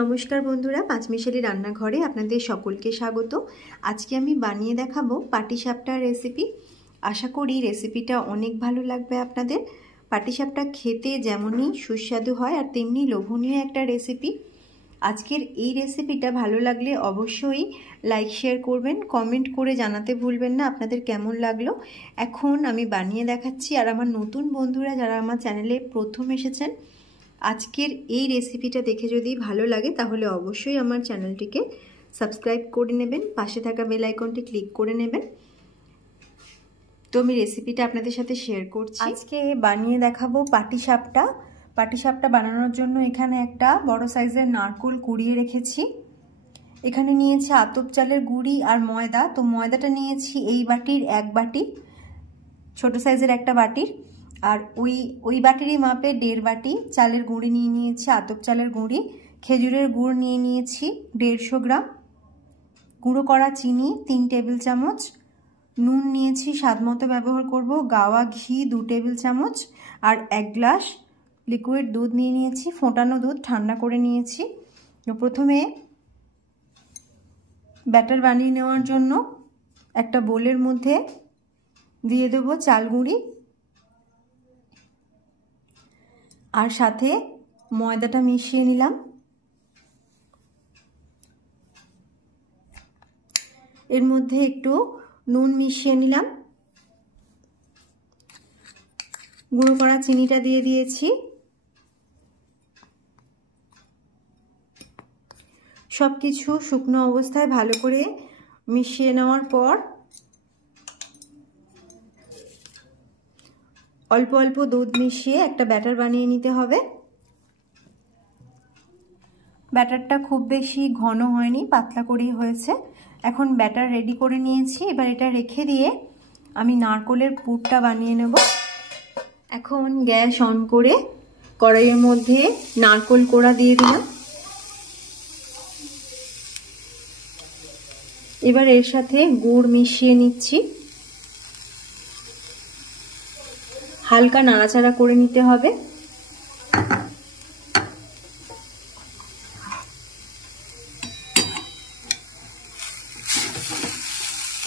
নমস্কার বন্ধুরা, পাঁচমিশালি রান্নাঘরে আপনাদের সকলকে স্বাগত। আজকে আমি বানিয়ে দেখাবো পাটিসাপটার রেসিপি। আশা করি রেসিপিটা অনেক ভালো লাগবে আপনাদের। পাটিসাপটা খেতে যেমনই সুস্বাদু হয় আর তেমনি লোভনীয় একটা রেসিপি। আজকের এই রেসিপিটা ভালো লাগলে অবশ্যই লাইক শেয়ার করবেন, কমেন্ট করে জানাতে ভুলবেন না আপনাদের কেমন লাগলো। এখন আমি বানিয়ে দেখাচ্ছি। আর আমার নতুন বন্ধুরা যারা আমার চ্যানেলে প্রথম এসেছেন, আজকের এই রেসিপিটা দেখে যদি ভালো লাগে তাহলে অবশ্যই আমার চ্যানেলটিকে সাবস্ক্রাইব করে নেবেন, পাশে থাকা বেল আইকনটি ক্লিক করে নেবেন। তো আমি রেসিপিটা আপনাদের সাথে শেয়ার করছি। আজকে বানিয়ে দেখাবো পাটিসাপটা। পাটিসাপটা বানানোর জন্য এখানে একটা বড় সাইজের নারকেল কুড়িয়ে রেখেছি। এখানে নিয়েছি আতপ চালের গুঁড়ি আর ময়দা। তো ময়দাটা নিয়েছি এই বাটির এক বাটি, ছোট সাইজের একটা বাটির। আর ওই বাটিরই মাপে 1.5 বাটি চালের গুঁড়ি নিয়ে নিয়েছি, আতপ চালের গুঁড়ি। খেজুরের গুড় নিয়ে নিয়েছি 150 গ্রাম, গুঁড়ো করা চিনি 3 টেবিল চামচ, নুন নিয়েছি স্বাদ মতো ব্যবহার করব, গাওয়া ঘি 2 টেবিল চামচ, আর 1 গ্লাস লিকুইড দুধ নিয়ে নিয়েছি, ফোটানো দুধ, ঠান্ডা করে নিয়েছি। প্রথমে ব্যাটার বানিয়ে নেওয়ার জন্য একটা বোলের মধ্যে দিয়ে দেবো চাল গুঁড়ি আর সাথে ময়দাটা মিশিয়ে নিলাম। এর মধ্যে একটু নুন মিশিয়ে নিলাম, গুঁড়ো করা চিনিটা দিয়ে দিয়েছি। সবকিছু শুকনো অবস্থায় ভালো করে মিশিয়ে নেওয়ার পর অল্প অল্প দুধ মিশিয়ে একটা ব্যাটার বানিয়ে নিতে হবে। ব্যাটারটা খুব বেশি ঘন হয়নি, পাতলা করেই হয়েছে। এখন ব্যাটার রেডি করে নিয়েছি। এবার এটা রেখে দিয়ে আমি নারকেলের পুরটা বানিয়ে নেব। এখন গ্যাস অন করে কড়াইয়ের মধ্যে নারকেল কোড়া দিয়ে দিলাম। এবার এর সাথে গুড় মিশিয়ে নিচ্ছি, হালকা নাড়াচাড়া করে নিতে হবে।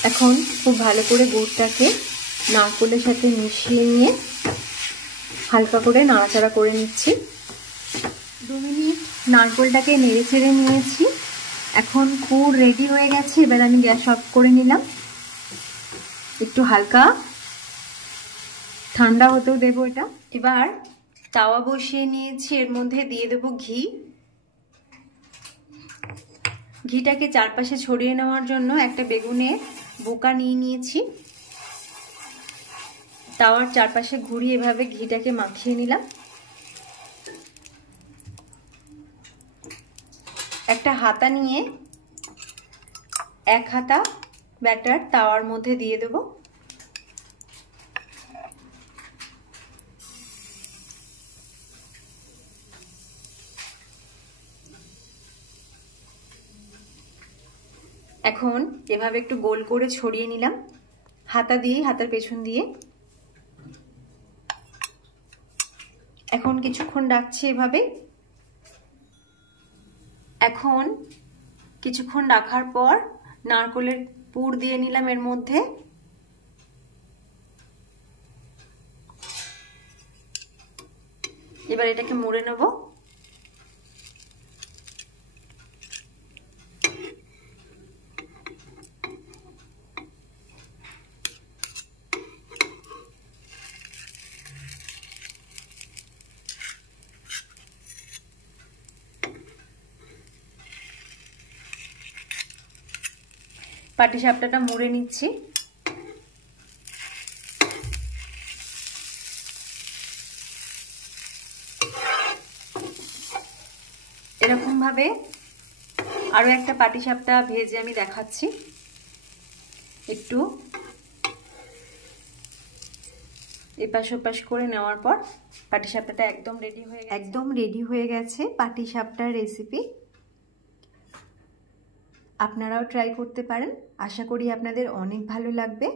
এখন খুব ভালো করে গুড়টাকে নারকেলের সাথে মিশিয়ে নিয়ে হালকা করে নাড়াচাড়া করে নিচ্ছি। 2 মিনিট নারকেলটাকে নেড়ে চেড়ে নিয়েছি। এখন পুর রেডি হয়ে গেছে। এবার আমি গ্যাস অফ করে নিলাম। একটু হালকা ঠান্ডা হতেও দেবো এটা। এবার তাওয়া বসিয়ে নিয়েছি, এর মধ্যে দিয়ে দেবো ঘি। ঘিটাকে চারপাশে ছড়িয়ে নেওয়ার জন্য একটা বেগুনের বোকা নিয়ে নিয়েছি। তাওয়ার চারপাশে ঘুরিয়ে এভাবে ঘিটাকে মাখিয়ে নিলাম। একটা হাতা নিয়ে 1 হাতা ব্যাটার তাওয়ার মধ্যে দিয়ে দেব। এখন এভাবে একটু গোল করে ছড়িয়ে নিলাম হাতা দিয়ে, হাতার পেছন দিয়ে। এখন কিছুক্ষণ রাখছি এভাবে। এখন কিছুক্ষণ রাখার পর নারকেলের পুর দিয়ে নিলাম এর মধ্যে। এবার এটাকে মুড়ে নেব। পাটিসাপটাটা মুড়ে নিচ্ছি। এরকম ভাবে আরো একটা পাটিসাপটা ভেজে আমি দেখাচ্ছি। একটু এপাশ ওপাশ করে নেওয়ার পর পাটিসাপটাটা একদম রেডি হয়ে গেছে পাটিসাপটার রেসিপি। আপনারাও ট্রাই করতে পারেন। আশা করি আপনাদের অনেক ভালো লাগবে।